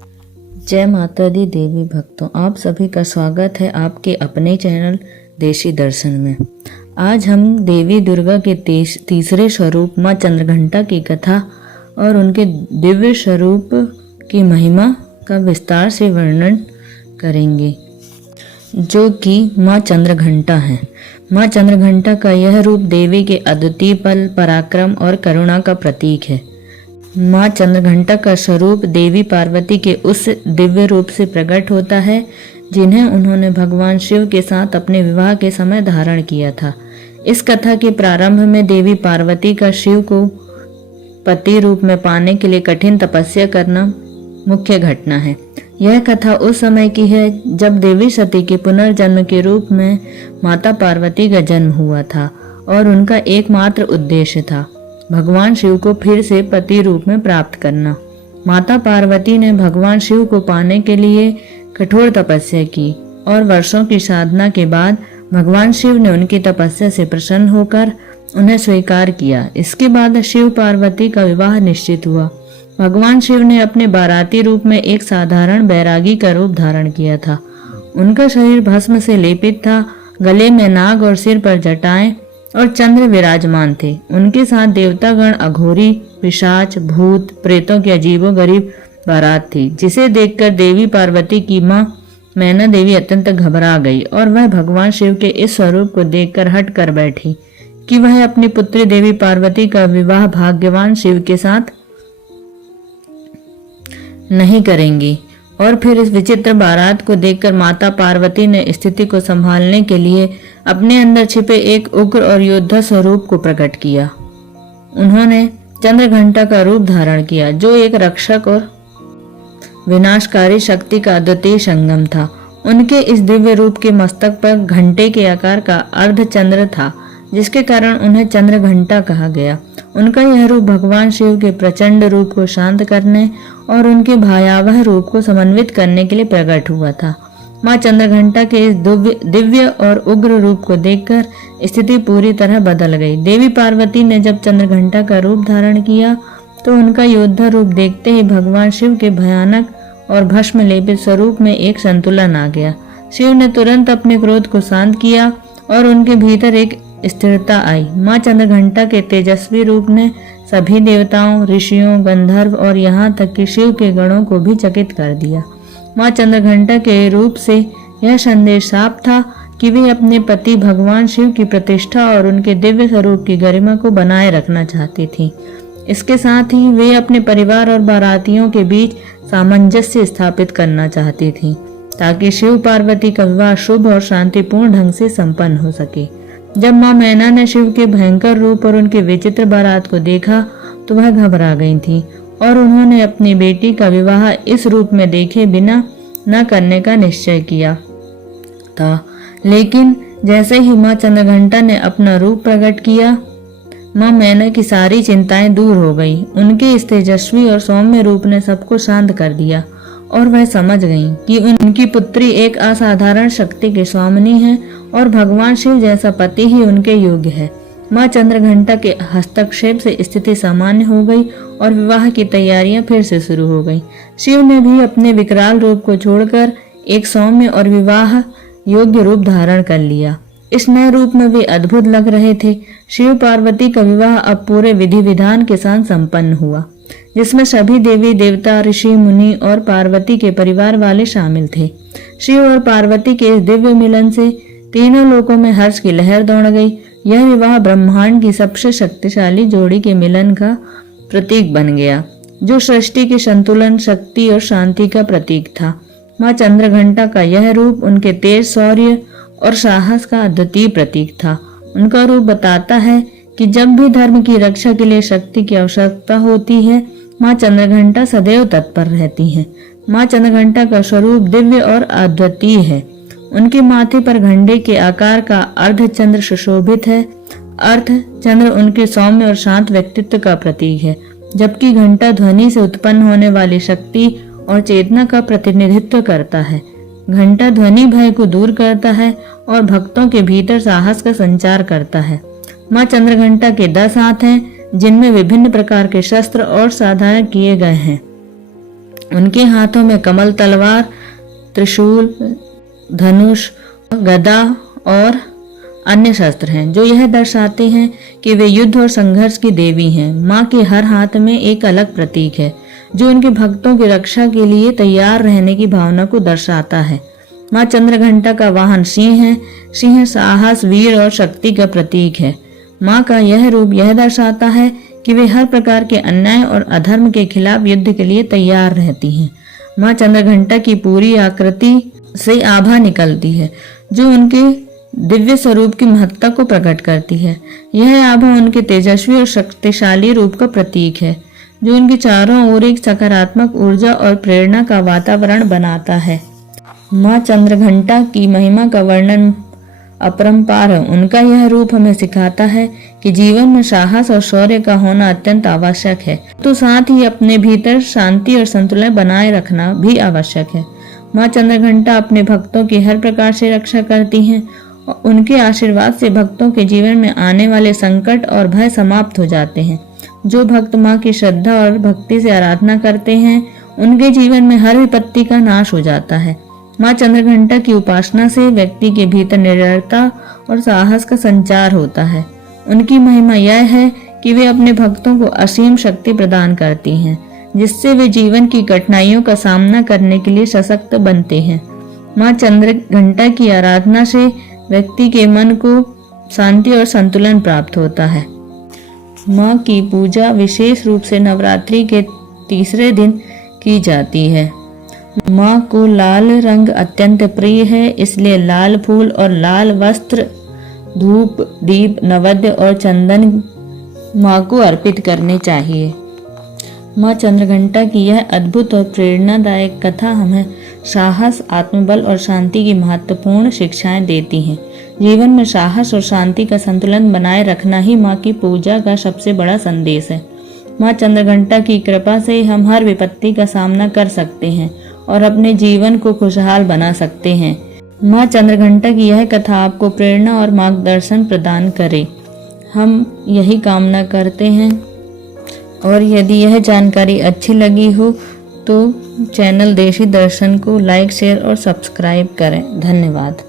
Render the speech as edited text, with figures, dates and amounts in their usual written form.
जय माता दी देवी भक्तों, आप सभी का स्वागत है आपके अपने चैनल देशी दर्शन में। आज हम देवी दुर्गा के तीसरे स्वरूप माँ चंद्रघंटा की कथा और उनके दिव्य स्वरूप की महिमा का विस्तार से वर्णन करेंगे, जो कि माँ चंद्रघंटा है। माँ चंद्रघंटा का यह रूप देवी के अद्वितीय बल, पराक्रम और करुणा का प्रतीक है। माँ चंद्रघंटा का स्वरूप देवी पार्वती के उस दिव्य रूप से प्रकट होता है जिन्हें उन्होंने भगवान शिव के साथ अपने विवाह के समय धारण किया था। इस कथा के प्रारंभ में देवी पार्वती का शिव को पति रूप में पाने के लिए कठिन तपस्या करना मुख्य घटना है। यह कथा उस समय की है जब देवी सती के पुनर्जन्म के रूप में माता पार्वती का जन्म हुआ था और उनका एकमात्र उद्देश्य था भगवान शिव को फिर से पति रूप में प्राप्त करना। माता पार्वती ने भगवान शिव को पाने के लिए कठोर तपस्या की और वर्षों की साधना के बाद भगवान शिव ने उनकी तपस्या से प्रसन्न होकर उन्हें स्वीकार किया। इसके बाद शिव पार्वती का विवाह निश्चित हुआ। भगवान शिव ने अपने बाराती रूप में एक साधारण बैरागी का रूप धारण किया था। उनका शरीर भस्म से लेपित था, गले में नाग और सिर पर जटाएं और चंद्र विराजमान थे। उनके साथ देवतागण, अघोरी, पिशाच, भूत, प्रेतों की अजीबोगरीब बारात थी, जिसे देखकर देवी पार्वती की मां मैना देवी अत्यंत घबरा गई और वह भगवान शिव के इस स्वरूप को देखकर हट कर बैठी कि वह अपनी पुत्री देवी पार्वती का विवाह भाग्यवान शिव के साथ नहीं करेंगी। और फिर इस विचित्र बारात को देखकर माता पार्वती ने स्थिति को संभालने के लिए अपने अंदर छिपे एक उग्र और योद्धा स्वरूप को प्रकट किया। उन्होंने चंद्रघंटा का रूप धारण किया, जो एक रक्षक और विनाशकारी शक्ति का अद्वितीय संगम था। उनके इस दिव्य रूप के मस्तक पर घंटे के आकार का अर्धचंद्र था, जिसके कारण उन्हें चंद्रघंटा कहा गया। उनका यह रूप भगवान शिव के प्रचंड रूप को शांत करने और उनके भयावह रूप को समन्वित करने के लिए प्रकट हुआ था। माँ चंद्रघंटा के इस दिव्य और उग्र रूप को देखकर स्थिति पूरी तरह बदल गई। देवी पार्वती ने जब चंद्रघंटा का रूप धारण किया तो उनका योद्धा रूप देखते ही भगवान शिव के भयानक और भस्म लेपित स्वरूप में एक संतुलन आ गया। शिव ने तुरंत अपने क्रोध को शांत किया और उनके भीतर एक स्थिरता आई। माँ चंद्रघंटा के तेजस्वी रूप ने सभी देवताओं, ऋषियों, गंधर्व और यहाँ तक कि शिव के गणों को भी चकित कर दिया। माँ चंद्रघंटा के रूप से यह संदेश साफ था कि वे अपने पति भगवान शिव की प्रतिष्ठा और उनके दिव्य स्वरूप की गरिमा को बनाए रखना चाहती थी। इसके साथ ही वे अपने परिवार और बारातियों के बीच सामंजस्य स्थापित करना चाहती थी, ताकि शिव पार्वती का विवाह शुभ और शांतिपूर्ण ढंग से संपन्न हो सके। जब माँ मैना ने शिव के भयंकर रूप और उनके विचित्र बारात को देखा तो वह घबरा गई थी और उन्होंने अपनी बेटी का विवाह इस रूप में देखे बिना न करने का निश्चय किया था। लेकिन जैसे ही माँ चंद्रघंटा ने अपना रूप प्रकट किया, माँ मैना की सारी चिंताएं दूर हो गई। उनके इस तेजस्वी और सौम्य रूप ने सबको शांत कर दिया और वह समझ गईं कि उनकी पुत्री एक असाधारण शक्ति के स्वामिनी है और भगवान शिव जैसा पति ही उनके योग्य है। माँ चंद्रघंटा के हस्तक्षेप से स्थिति सामान्य हो गई और विवाह की तैयारियां फिर से शुरू हो गईं। शिव ने भी अपने विकराल रूप को छोड़कर एक सौम्य और विवाह योग्य रूप धारण कर लिया। इस नए रूप में वे अद्भुत लग रहे थे। शिव पार्वती का विवाह अब पूरे विधि विधान के साथ संपन्न हुआ, जिसमें सभी देवी देवता, ऋषि मुनि और पार्वती के परिवार वाले शामिल थे। शिव और पार्वती के इस दिव्य मिलन से तीनों लोकों में हर्ष की लहर दौड़ गई। यह विवाह ब्रह्मांड की सबसे शक्तिशाली जोड़ी के मिलन का प्रतीक बन गया, जो सृष्टि के संतुलन, शक्ति और शांति का प्रतीक था। माँ चंद्रघंटा का यह रूप उनके तेज, शौर्य और साहस का अद्वितीय प्रतीक था। उनका रूप बताता है कि जब भी धर्म की रक्षा के लिए शक्ति की आवश्यकता होती है, माँ चंद्रघंटा सदैव तत्पर रहती हैं। माँ चंद्रघंटा का स्वरूप दिव्य और अद्वितीय है। उनके माथे पर घंटे के आकार का अर्धचंद्र सुशोभित है। अर्धचंद्र उनके सौम्य और शांत व्यक्तित्व का प्रतीक है, जबकि घंटा ध्वनि से उत्पन्न होने वाली शक्ति और चेतना का प्रतिनिधित्व करता है। घंटा ध्वनि भय को दूर करता है और भक्तों के भीतर साहस का संचार करता है। माँ चंद्रघंटा के 10 हाथ हैं, जिनमें विभिन्न प्रकार के शस्त्र और साधन किए गए हैं। उनके हाथों में कमल, तलवार, त्रिशूल, धनुष, गदा और अन्य शस्त्र हैं, जो यह दर्शाते हैं कि वे युद्ध और संघर्ष की देवी हैं। माँ के हर हाथ में एक अलग प्रतीक है, जो उनके भक्तों की रक्षा के लिए तैयार रहने की भावना को दर्शाता है। माँ चंद्रघंटा का वाहन सिंह है। सिंह साहस, वीर और शक्ति का प्रतीक है। माँ का यह रूप यह दर्शाता है कि वे हर प्रकार के अन्याय और अधर्म के खिलाफ युद्ध के लिए तैयार रहती हैं। माँ चंद्रघंटा की पूरी आकृति से आभा निकलती है, जो उनके दिव्य स्वरूप की महत्ता को प्रकट करती है। यह आभा उनके तेजस्वी और शक्तिशाली रूप का प्रतीक है, जो उनके चारों ओर एक सकारात्मक ऊर्जा और प्रेरणा का वातावरण बनाता है। माँ चंद्रघंटा की महिमा का वर्णन अपरंपार है। उनका यह रूप हमें सिखाता है कि जीवन में साहस और शौर्य का होना अत्यंत आवश्यक है, तो साथ ही अपने भीतर शांति और संतुलन बनाए रखना भी आवश्यक है। माँ चंद्रघंटा अपने भक्तों की हर प्रकार से रक्षा करती हैं। उनके आशीर्वाद से भक्तों के जीवन में आने वाले संकट और भय समाप्त हो जाते हैं। जो भक्त माँ की श्रद्धा और भक्ति से आराधना करते हैं, उनके जीवन में हर विपत्ति का नाश हो जाता है। माँ चंद्रघंटा की उपासना से व्यक्ति के भीतर निडरता और साहस का संचार होता है। उनकी महिमा यह है कि वे अपने भक्तों को असीम शक्ति प्रदान करती हैं, जिससे वे जीवन की कठिनाइयों का सामना करने के लिए सशक्त बनते हैं। माँ चंद्रघंटा की आराधना से व्यक्ति के मन को शांति और संतुलन प्राप्त होता है। माँ की पूजा विशेष रूप से नवरात्रि के तीसरे दिन की जाती है। माँ को लाल रंग अत्यंत प्रिय है, इसलिए लाल फूल और लाल वस्त्र, धूप, दीप, नैवेद्य और चंदन माँ को अर्पित करने चाहिए। माँ चंद्रघंटा की यह अद्भुत और प्रेरणादायक कथा हमें साहस, आत्मबल और शांति की महत्वपूर्ण शिक्षाएं देती हैं। जीवन में साहस और शांति का संतुलन बनाए रखना ही माँ की पूजा का सबसे बड़ा संदेश है। माँ चंद्रघंटा की कृपा से हम हर विपत्ति का सामना कर सकते हैं और अपने जीवन को खुशहाल बना सकते हैं। माँ चंद्रघंटा की यह कथा आपको प्रेरणा और मार्गदर्शन प्रदान करे, हम यही कामना करते हैं। और यदि यह जानकारी अच्छी लगी हो तो चैनल देशी दर्शन को लाइक, शेयर और सब्सक्राइब करें। धन्यवाद।